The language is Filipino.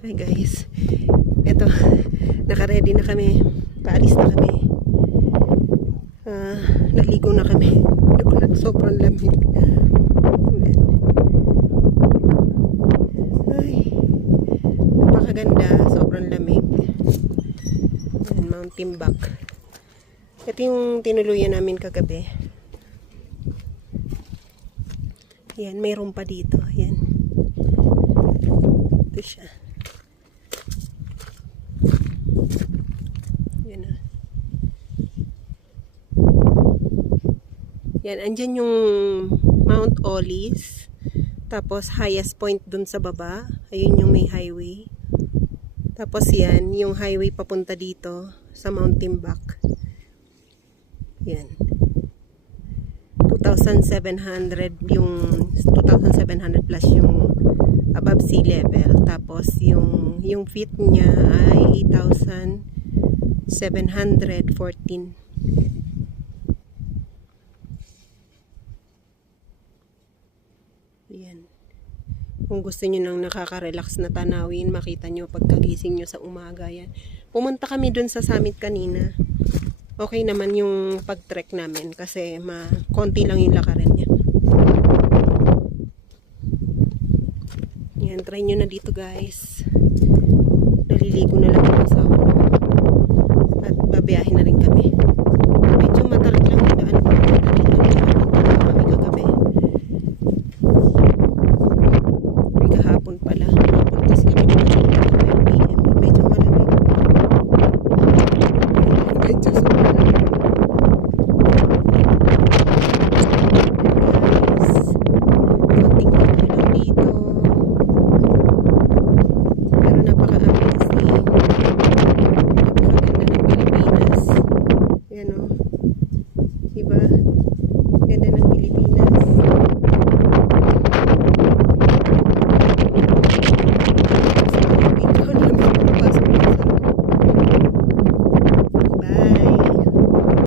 Hi guys, eto, naka-ready na kami, paalis na kami, naligo na kami, sobrang lamig. Ay, napakaganda, sobrang lamig. Mount Timbak. Ito yung tinuluyan namin kagabi. Yan, mayroon pa dito. Yan. Ito siya. Yan na. Yan, andyan yung Mount Olis. Tapos, highest point dun sa baba. Ayun yung may highway. Tapos yan, yung highway papunta dito sa Mount Timbak. Yan. 2,700 yung 2,700 plus yung above sea level. Tapos yung feet niya ay 8,714. Yan. Kung gusto niyo nang nakaka-relax na tanawin, makita niyo pagkagising niyo sa umaga yan. Pumunta kami dun sa summit kanina. Okay naman yung pag-trek namin kasi konti lang yung lakarin niya. Yan, try nyo na dito guys. Naliligo na lang yung asawa ko. At babiyahin na rin kami.